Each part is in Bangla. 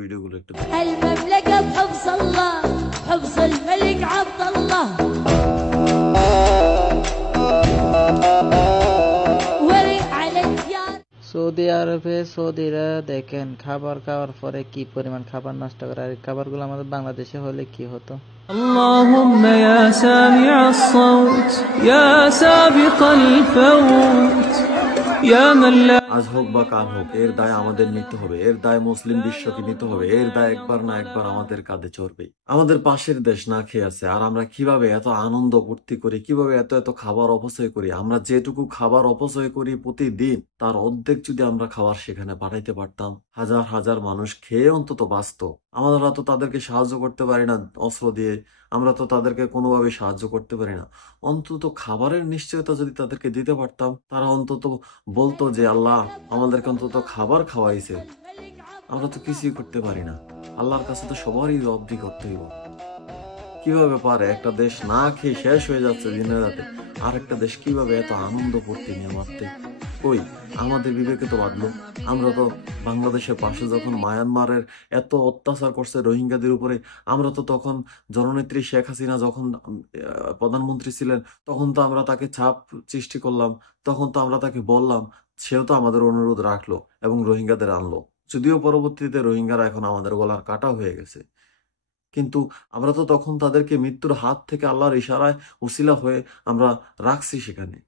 ভিডিওগুলো একটু المملكة بحفظ الله حفظ الملك عبد الله ولي على الديار সৌদি আরবে সৌদিরা দেখেন খাবার খাওয়ার পরে কি পরিমাণ খাবার নষ্ট করে, আর এই খাবারগুলো আমাদের বাংলাদেশে হলে কি হতো। اللهم يا سامع الصوت يا سابق الفوت يا من لا আজ হোক বা কাল হোক, এর দায় আমাদের নিতে হবে, এর দায় মুসলিম বিশ্বকে নিতে হবে, এর দায় একবার না একবার আমাদের কাঁধে চড়বে। আমাদের পাশের দেশ না খেয়ে আছে, আর আমরা কিভাবে এত আনন্দ ফুর্তি করি, কিভাবে এত এত খাবার অপচয় করি। আমরা যেটুকু খাবার অপচয় করি প্রতিদিন, তার অর্ধেক যদি আমরা খাবার সেখানে পাঠাইতে পারতাম, হাজার হাজার মানুষ খেয়ে অন্তত বাঁচত। আমরা তো তাদেরকে সাহায্য করতে পারি না অস্ত্র দিয়ে, আমরা তো তাদেরকে কোনোভাবে সাহায্য করতে পারি না। অন্তত খাবারের নিশ্চয়তা যদি তাদেরকে দিতে পারতাম, তারা অন্তত বলতো যে আল্লাহ আমাদেরকে অন্তত খাবার খাওয়াইছে। আমরা তো কিছুই করতে পারি না। আল্লাহর কাছে তো সবারই জবাবদিহি করতে হইব। কিভাবে পারে একটা দেশ না খেয়ে শেষ হয়ে যাচ্ছে দিনে রাতে, আর একটা দেশ কিভাবে এত আনন্দ করতে নিয়ে মারতে? কই আমাদের বিবেকে তো বাঁধলো। আমরা তো বাংলাদেশের পাশে যখন মায়ানমারের এত অত্যাচার করছে রোহিঙ্গাদের উপরে, আমরা তো তখন জননেত্রী শেখ হাসিনা যখন প্রধানমন্ত্রী ছিলেন, তখন তো আমরা তাকে চাপ সৃষ্টি করলাম, তখন তো আমরা তাকে বললাম, সেও তো আমাদের অনুরোধ রাখলো এবং রোহিঙ্গাদের আনলো। যদিও পরবর্তীতে রোহিঙ্গারা এখন আমাদের গলার কাটা হয়ে গেছে, কিন্তু আমরা তো তখন তাদেরকে মৃত্যুর হাত থেকে আল্লাহর ইশারায় উসিলা হয়ে আমরা রাখছি সেখানে।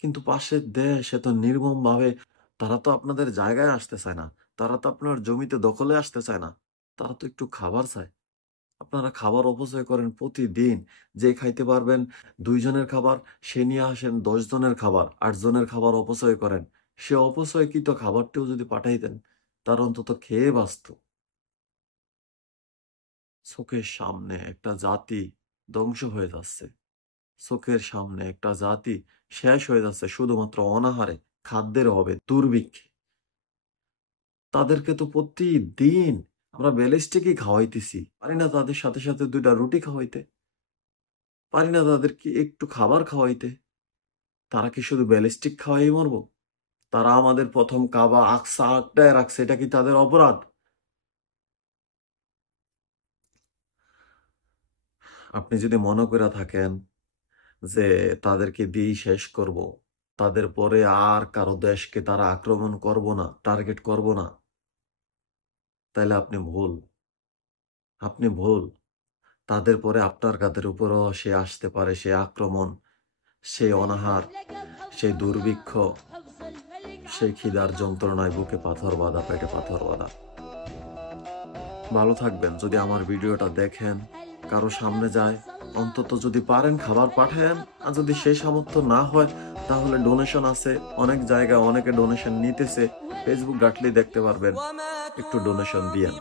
কিন্তু পাশের দেশ এত নির্মম ভাবে, তারা তো আপনাদের জায়গায় আসতে চায় না, তারা তো আপনার জমিতে দখলে আসতে চায় না, তারা তো একটু খাবার চায়। আপনারা খাবার অপচয় করেন প্রতিদিন। যে খাইতে পারবেন 2 জনের খাবার, সে নিয়ে আসেন 10 জনের খাবার, 8 জনের খাবার অপচয় করেন। সে অপচয়কৃত খাবারটিও যদি পাঠাইতেন, তার অন্তত খেয়ে বাঁচত। চোখের সামনে একটা জাতি ধ্বংস হয়ে যাচ্ছে, চোখের সামনে একটা জাতি শেষ হয়ে যাচ্ছে শুধুমাত্র অনাহারে, খাদ্যের অভাবে, দুর্ভিক্ষে। তাদেরকে তো প্রতিদিন আমরা ব্যালিস্টিকই খাওয়াইতেছি, পারি না তাদের সাথে সাথে 2টা রুটি খাওয়াইতে, পারি না তাদেরকে একটু খাবার খাওয়াইতে। তারা কি শুধু ব্যালিস্টিক খাওয়াই মরবো? তারা আমাদের প্রথম কাবা আকসা আটটায় রাখছে, এটা কি তাদের অপরাধ? আপনি যদি মনে করে থাকেন যে তাদেরকে দিয়েই শেষ করব, তাদের পরে আর কারো দেশকে তারা আক্রমণ করব না, টার্গেট করব না, তাহলে আপনি ভুল। আপনি ভুল। তাদের পরে আপনার কাদের উপরও সে আসতে পারে, সে আক্রমণ, সেই অনাহার, সেই দুর্ভিক্ষ, সেই খিদার যন্ত্রণায় বুকে পাথর বাঁধা, পেটে পাথর বাঁধা। ভালো থাকবেন। যদি আমার ভিডিওটা দেখেন, কারো সামনে যায়, অন্তত যদি পারেন খাবার পাঠান। আর যদি সেই সামর্থ্য না হয়, তাহলে ডোনেশন আছে অনেক জায়গায়, অনেকে ডোনেশন নিতেছে, ফেসবুক ঘাটলেই দেখতে পারবেন। একটু ডোনেশন দিয়েন।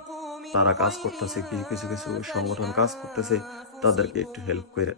তারা কাজ করতেছে, কিছু কিছু সংগঠন কাজ করতেছে, তাদেরকে একটু হেল্প করে।